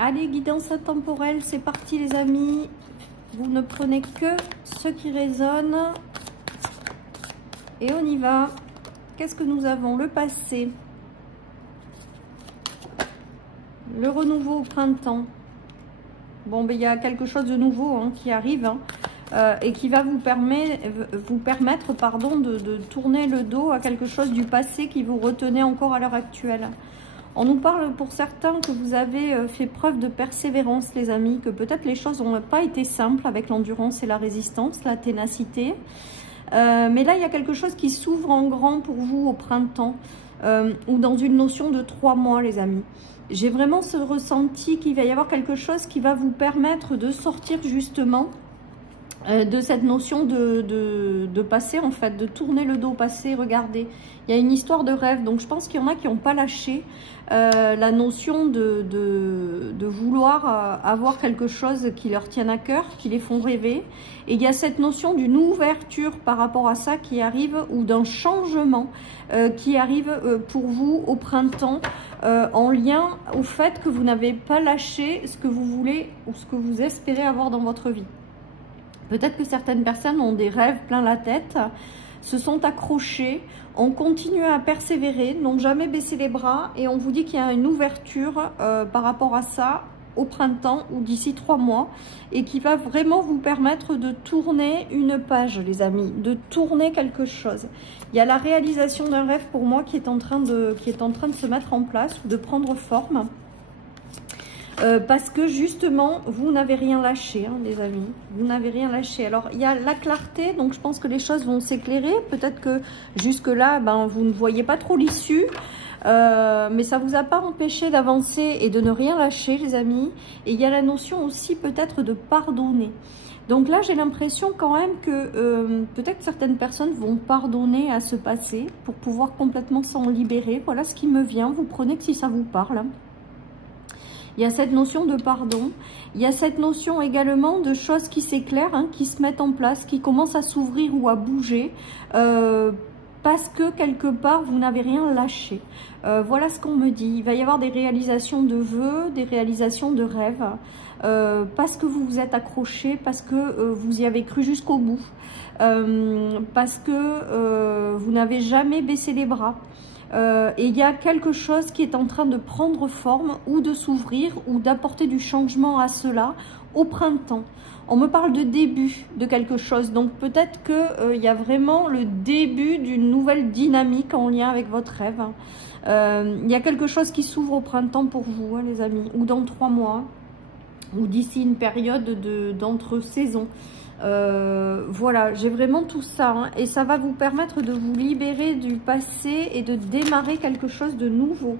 Allez, guidance intemporelle, c'est parti les amis. Vous ne prenez que ce qui résonne. Et on y va. Qu'est-ce que nous avons? Le passé. Le renouveau au printemps. Bon, ben, il y a quelque chose de nouveau hein, qui arrive. Et qui va vous permettre de tourner le dos à quelque chose du passé qui vous retenait encore à l'heure actuelle. On nous parle pour certains que vous avez fait preuve de persévérance les amis, que peut-être les choses n'ont pas été simples avec l'endurance et la résistance, la ténacité. Mais là il y a quelque chose qui s'ouvre en grand pour vous au printemps ou dans une notion de 3 mois les amis. J'ai vraiment ce ressenti qu'il va y avoir quelque chose qui va vous permettre de sortir justement de cette notion de passé en fait, de tourner le dos au passé. Regardez, il y a une histoire de rêve, donc je pense qu'il y en a qui n'ont pas lâché la notion de vouloir avoir quelque chose qui leur tienne à cœur, qui les font rêver. Et il y a cette notion d'une ouverture par rapport à ça qui arrive, ou d'un changement qui arrive pour vous au printemps, en lien au fait que vous n'avez pas lâché ce que vous voulez ou ce que vous espérez avoir dans votre vie. Peut-être que certaines personnes ont des rêves plein la tête, se sont accrochées, ont continué à persévérer, n'ont jamais baissé les bras, et on vous dit qu'il y a une ouverture par rapport à ça au printemps ou d'ici 3 mois, et qui va vraiment vous permettre de tourner une page les amis, de tourner quelque chose. Il y a la réalisation d'un rêve pour moi qui est en train de se mettre en place, de prendre forme. Parce que justement vous n'avez rien lâché hein, les amis, vous n'avez rien lâché. Alors il y a la clarté, donc je pense que les choses vont s'éclairer. Peut-être que jusque là vous ne voyez pas trop l'issue, mais ça vous a pas empêché d'avancer et de ne rien lâcher les amis. Et il y a la notion aussi peut-être de pardonner. Donc là j'ai l'impression quand même que peut-être certaines personnes vont pardonner à ce passé pour pouvoir complètement s'en libérer. Voilà ce qui me vient, vous prenez que si ça vous parle. Il y a cette notion de pardon, il y a cette notion également de choses qui s'éclairent, hein, qui se mettent en place, qui commencent à s'ouvrir ou à bouger, parce que quelque part vous n'avez rien lâché. Voilà ce qu'on me dit. Il va y avoir des réalisations de vœux, des réalisations de rêves, parce que vous vous êtes accroché, parce que vous y avez cru jusqu'au bout, parce que vous n'avez jamais baissé les bras. Et il y a quelque chose qui est en train de prendre forme ou de s'ouvrir ou d'apporter du changement à cela au printemps. On me parle de début de quelque chose, donc peut-être qu'il y a vraiment le début d'une nouvelle dynamique en lien avec votre rêve. Il y a quelque chose qui s'ouvre au printemps pour vous, hein, les amis, ou dans 3 mois, ou d'ici une période d'entre-saison. Voilà, j'ai vraiment tout ça hein, et ça va vous permettre de vous libérer du passé et de démarrer quelque chose de nouveau.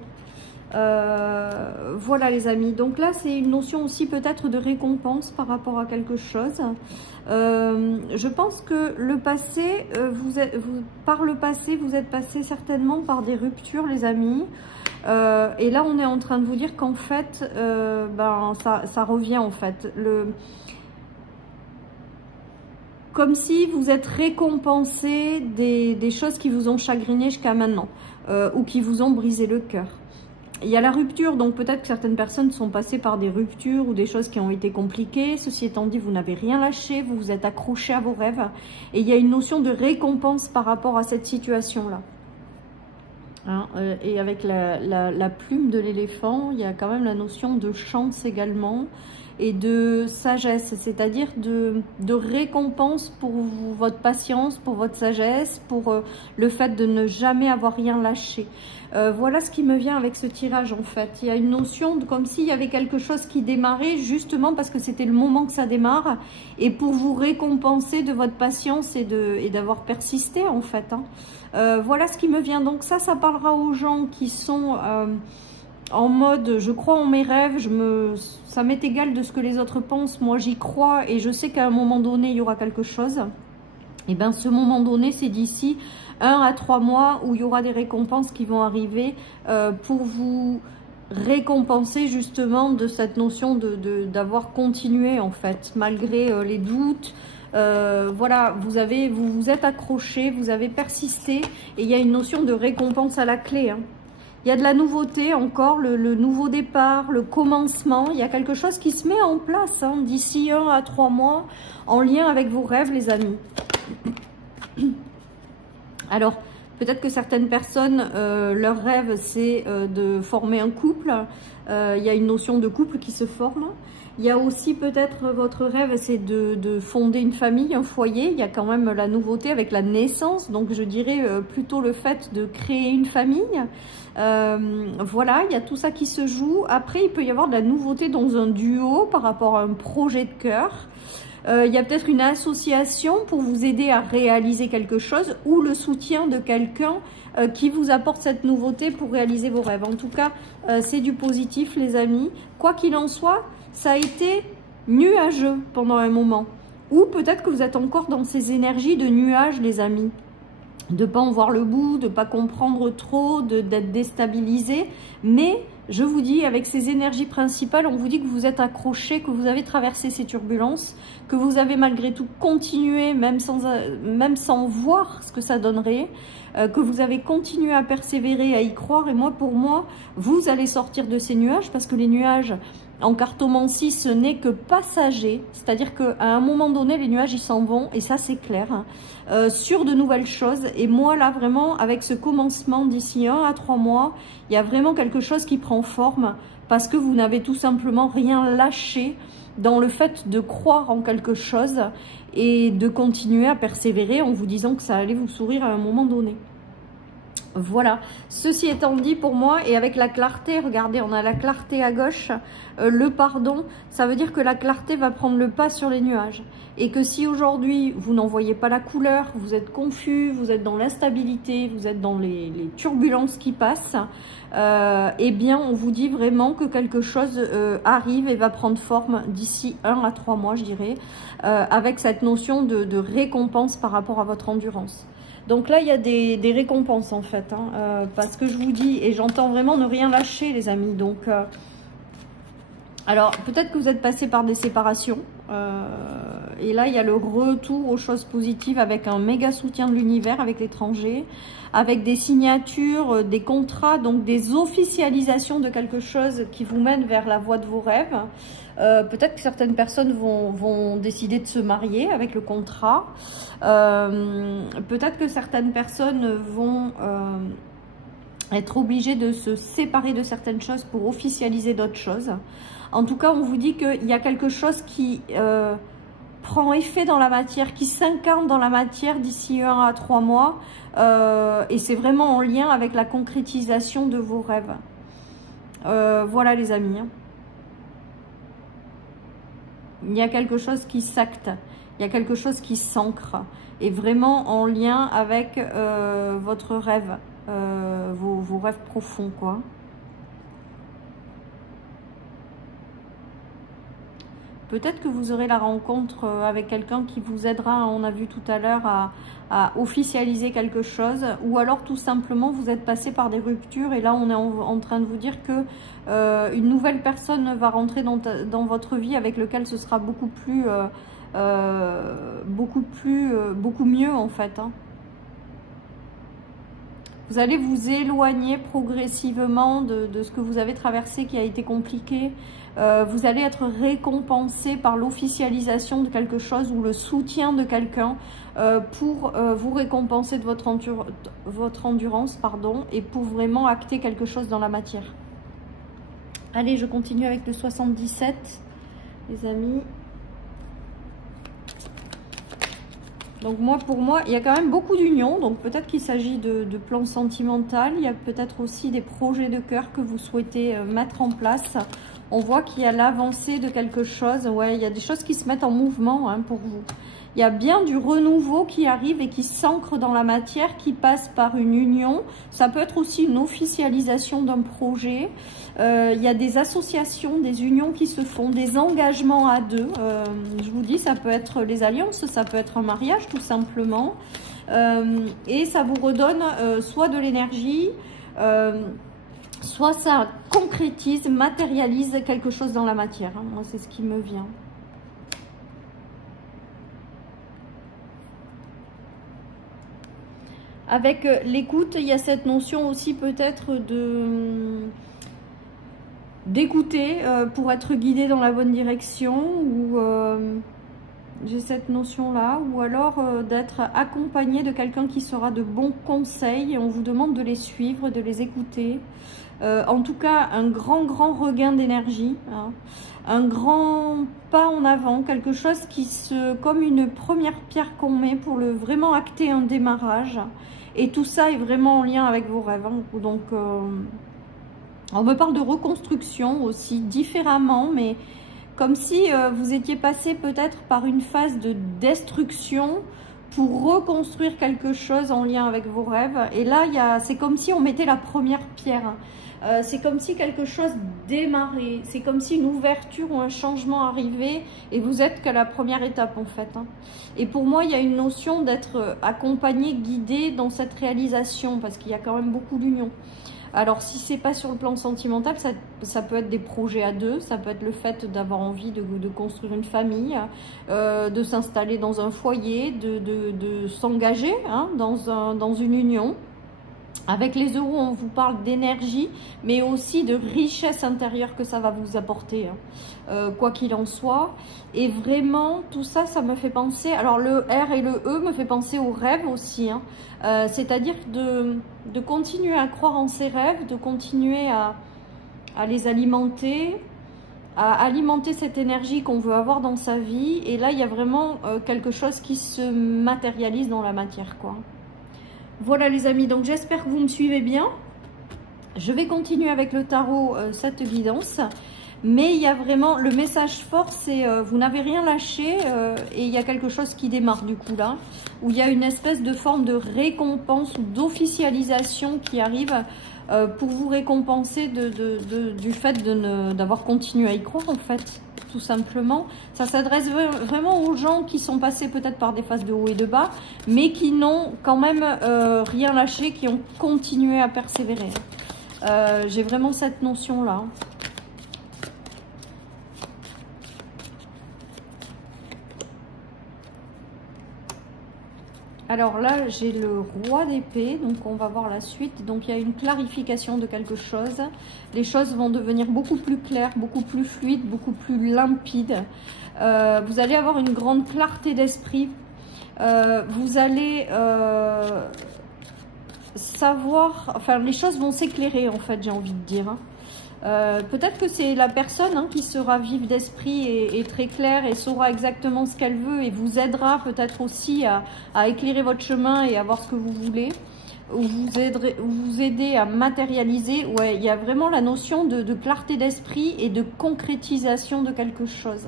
Voilà les amis, donc là c'est une notion aussi peut-être de récompense par rapport à quelque chose. Je pense que le passé, par le passé vous êtes passé certainement par des ruptures les amis. Et là on est en train de vous dire qu'en fait ça revient en fait. Comme si vous êtes récompensé des choses qui vous ont chagriné jusqu'à maintenant, ou qui vous ont brisé le cœur. Il y a la rupture, donc peut-être que certaines personnes sont passées par des ruptures ou des choses qui ont été compliquées. Ceci étant dit, vous n'avez rien lâché, vous vous êtes accroché à vos rêves. Et il y a une notion de récompense par rapport à cette situation-là. Hein, et avec la plume de l'éléphant, il y a quand même la notion de chance également. Et de sagesse, c'est-à-dire de récompense pour votre patience, pour votre sagesse, pour le fait de ne jamais avoir rien lâché. Voilà ce qui me vient avec ce tirage en fait. Il y a une notion de comme s'il y avait quelque chose qui démarrait justement parce que c'était le moment que ça démarre et pour vous récompenser de votre patience et d'avoir persisté en fait. Hein. Voilà ce qui me vient. Donc ça parlera aux gens qui sont... en mode je crois en mes rêves, ça m'est égal de ce que les autres pensent, moi j'y crois et je sais qu'à un moment donné il y aura quelque chose. Et bien ce moment donné c'est d'ici 1 à 3 mois où il y aura des récompenses qui vont arriver pour vous récompenser justement de cette notion d'avoir continué en fait malgré les doutes. Voilà, vous vous êtes accroché, vous avez persisté et il y a une notion de récompense à la clé hein. Il y a de la nouveauté encore, le nouveau départ, le commencement. Il y a quelque chose qui se met en place hein, d'ici 1 à 3 mois en lien avec vos rêves, les amis. Alors, peut-être que certaines personnes, leur rêve, c'est de former un couple. Il y a une notion de couple qui se forme. Il y a aussi peut-être votre rêve, c'est de fonder une famille, un foyer. Il y a quand même la nouveauté avec la naissance. Donc, je dirais plutôt le fait de créer une famille. Voilà, il y a tout ça qui se joue. Après, il peut y avoir de la nouveauté dans un duo par rapport à un projet de cœur. Il y a peut-être une association pour vous aider à réaliser quelque chose ou le soutien de quelqu'un qui vous apporte cette nouveauté pour réaliser vos rêves. En tout cas, c'est du positif, les amis. Quoi qu'il en soit, ça a été nuageux pendant un moment. Ou peut-être que vous êtes encore dans ces énergies de nuages, les amis. De ne pas en voir le bout, de ne pas comprendre trop, d'être déstabilisé. Mais je vous dis, avec ces énergies principales, on vous dit que vous êtes accroché, que vous avez traversé ces turbulences, que vous avez malgré tout continué, même sans voir ce que ça donnerait, que vous avez continué à persévérer, à y croire. Et moi, pour moi, vous allez sortir de ces nuages parce que les nuages, en cartomancie, ce n'est que passager. C'est-à-dire qu'à un moment donné, les nuages, ils s'en vont. Et ça, c'est clair. Hein, sur de nouvelles choses. Et moi, là, vraiment, avec ce commencement d'ici 1 à 3 mois, il y a vraiment quelque chose qui prend forme parce que vous n'avez tout simplement rien lâché dans le fait de croire en quelque chose et de continuer à persévérer en vous disant que ça allait vous sourire à un moment donné. Voilà, ceci étant dit pour moi, et avec la clarté, regardez, on a la clarté à gauche, le pardon, ça veut dire que la clarté va prendre le pas sur les nuages. Et que si aujourd'hui, vous n'en voyez pas la couleur, vous êtes confus, vous êtes dans l'instabilité, vous êtes dans les turbulences qui passent, eh bien, on vous dit vraiment que quelque chose arrive et va prendre forme d'ici 1 à 3 mois, je dirais, avec cette notion de récompense par rapport à votre endurance. Donc là, il y a des récompenses en fait, hein, parce que je vous dis, et j'entends vraiment ne rien lâcher les amis. Donc, alors peut-être que vous êtes passé par des séparations, et là il y a le retour aux choses positives avec un méga soutien de l'univers avec l'étranger, avec des signatures, des contrats, donc des officialisations de quelque chose qui vous mène vers la voie de vos rêves. Peut-être que certaines personnes vont décider de se marier avec le contrat. Peut-être que certaines personnes vont être obligées de se séparer de certaines choses pour officialiser d'autres choses. En tout cas, on vous dit qu'il y a quelque chose qui prend effet dans la matière, qui s'incarne dans la matière d'ici 1 à 3 mois. Et c'est vraiment en lien avec la concrétisation de vos rêves. Voilà les amis. Il y a quelque chose qui s'acte, il y a quelque chose qui s'ancre, et vraiment en lien avec votre rêve, vos rêves profonds, quoi. Peut-être que vous aurez la rencontre avec quelqu'un qui vous aidera, on a vu tout à l'heure, à officialiser quelque chose. Ou alors tout simplement vous êtes passé par des ruptures et là on est en train de vous dire que une nouvelle personne va rentrer dans votre vie avec lequel ce sera beaucoup mieux en fait. Hein. Vous allez vous éloigner progressivement de ce que vous avez traversé qui a été compliqué. Vous allez être récompensé par l'officialisation de quelque chose ou le soutien de quelqu'un pour vous récompenser de votre endurance, pardon, et pour vraiment acter quelque chose dans la matière. Allez, je continue avec le 77, les amis. Donc pour moi, il y a quand même beaucoup d'unions. Donc peut-être qu'il s'agit de plans sentimental. Il y a peut-être aussi des projets de cœur que vous souhaitez mettre en place. On voit qu'il y a l'avancée de quelque chose. Ouais, il y a des choses qui se mettent en mouvement hein, pour vous. Il y a bien du renouveau qui arrive et qui s'ancre dans la matière, qui passe par une union. Ça peut être aussi une officialisation d'un projet. Il y a des associations, des unions qui se font, des engagements à deux. Je vous dis, ça peut être les alliances, ça peut être un mariage tout simplement. Et ça vous redonne soit de l'énergie, soit ça concrétise, matérialise quelque chose dans la matière. Hein. Moi, c'est ce qui me vient. Avec l'écoute, il y a cette notion aussi peut-être d'écouter pour être guidé dans la bonne direction, ou j'ai cette notion-là, ou alors d'être accompagné de quelqu'un qui sera de bons conseils et on vous demande de les suivre, de les écouter. En tout cas, un grand regain d'énergie, hein. Un grand pas en avant, quelque chose comme une première pierre qu'on met pour vraiment acter un démarrage. Et tout ça est vraiment en lien avec vos rêves, hein. Donc, on me parle de reconstruction aussi, différemment, mais comme si vous étiez passé peut-être par une phase de destruction pour reconstruire quelque chose en lien avec vos rêves. Et là, c'est comme si on mettait la première pierre. C'est comme si quelque chose démarrait. C'est comme si une ouverture ou un changement arrivait et vous êtes qu'à la première étape en fait, hein. Et pour moi, il y a une notion d'être accompagné, guidé dans cette réalisation parce qu'il y a quand même beaucoup d'union. Alors, si c'est pas sur le plan sentimental, ça peut être des projets à deux, ça peut être le fait d'avoir envie de construire une famille, de s'installer dans un foyer, de s'engager, hein, dans une union. Avec les euros, on vous parle d'énergie, mais aussi de richesse intérieure que ça va vous apporter, hein, quoi qu'il en soit. Et vraiment, tout ça, ça me fait penser... Alors, le R et le E me fait penser aux rêves aussi, hein. C'est-à-dire de continuer à croire en ses rêves, de continuer à les alimenter, à alimenter cette énergie qu'on veut avoir dans sa vie. Et là, il y a vraiment quelque chose qui se matérialise dans la matière, quoi. Voilà les amis, donc j'espère que vous me suivez bien. Je vais continuer avec le tarot, cette guidance. Mais il y a vraiment, le message fort, c'est vous n'avez rien lâché et il y a quelque chose qui démarre du coup là. Où il y a une espèce de forme de récompense ou d'officialisation qui arrive pour vous récompenser du fait d'avoir continué à y croire en fait. Tout simplement, ça s'adresse vraiment aux gens qui sont passés peut-être par des phases de haut et de bas, mais qui n'ont quand même rien lâché, qui ont continué à persévérer. J'ai vraiment cette notion-là. Alors là, j'ai le roi d'épée, donc on va voir la suite. Donc il y a une clarification de quelque chose. Les choses vont devenir beaucoup plus claires, beaucoup plus fluides, beaucoup plus limpides. Vous allez avoir une grande clarté d'esprit. Vous allez savoir... Enfin, les choses vont s'éclairer, en fait, j'ai envie de dire, hein. Peut-être que c'est la personne, hein, qui sera vive d'esprit et très claire et saura exactement ce qu'elle veut et vous aidera peut-être aussi à éclairer votre chemin et à voir ce que vous voulez, ou vous aider à matérialiser. Ouais, il y a vraiment la notion de clarté d'esprit et de concrétisation de quelque chose.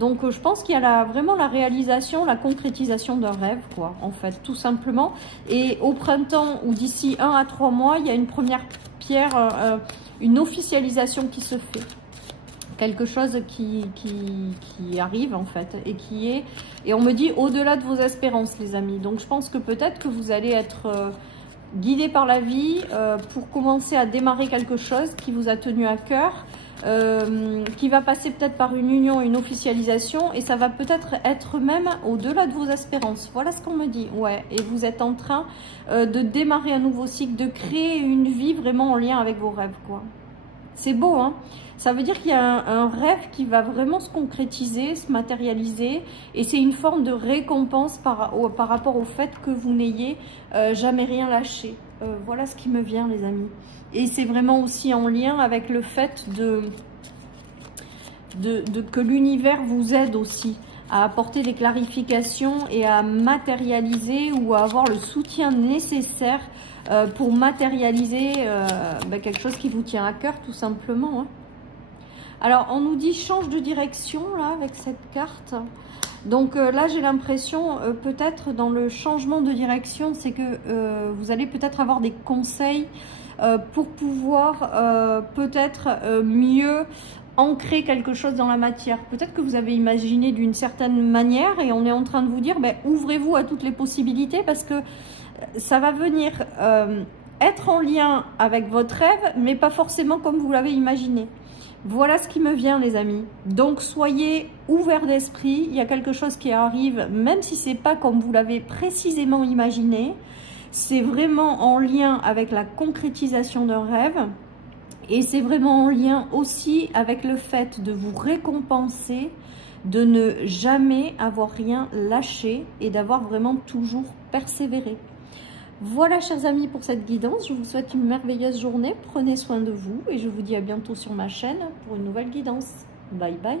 Donc je pense qu'il y a vraiment la réalisation, la concrétisation d'un rêve, quoi, en fait, tout simplement. Et au printemps ou d'ici 1 à 3 mois, il y a une première pierre, une officialisation qui se fait. Quelque chose qui arrive, en fait, et on me dit au-delà de vos espérances, les amis. Donc je pense que peut-être que vous allez être guidé par la vie pour commencer à démarrer quelque chose qui vous a tenu à cœur, qui va passer peut-être par une union, une officialisation, et ça va peut-être être même au-delà de vos espérances. Voilà ce qu'on me dit. Ouais, et vous êtes en train de démarrer un nouveau cycle, de créer une vie vraiment en lien avec vos rêves, quoi. C'est beau, hein? Ça veut dire qu'il y a un rêve qui va vraiment se concrétiser, se matérialiser, et c'est une forme de récompense par rapport au fait que vous n'ayez jamais rien lâché. Voilà ce qui me vient, les amis. Et c'est vraiment aussi en lien avec le fait que l'univers vous aide aussi à apporter des clarifications et à matérialiser ou à avoir le soutien nécessaire pour matérialiser quelque chose qui vous tient à cœur, tout simplement, hein. Alors, on nous dit change de direction, là, avec cette carte. Donc là, j'ai l'impression, peut-être dans le changement de direction, c'est que vous allez peut-être avoir des conseils pour pouvoir peut-être mieux ancrer quelque chose dans la matière. Peut-être que vous avez imaginé d'une certaine manière et on est en train de vous dire, ouvrez-vous à toutes les possibilités parce que ça va venir être en lien avec votre rêve, mais pas forcément comme vous l'avez imaginé. Voilà ce qui me vient, les amis. Donc, soyez ouverts d'esprit. Il y a quelque chose qui arrive, même si c'est pas comme vous l'avez précisément imaginé. C'est vraiment en lien avec la concrétisation d'un rêve. Et c'est vraiment en lien aussi avec le fait de vous récompenser, de ne jamais avoir rien lâché et d'avoir vraiment toujours persévéré. Voilà, chers amis, pour cette guidance. Je vous souhaite une merveilleuse journée. Prenez soin de vous et je vous dis à bientôt sur ma chaîne pour une nouvelle guidance. Bye bye.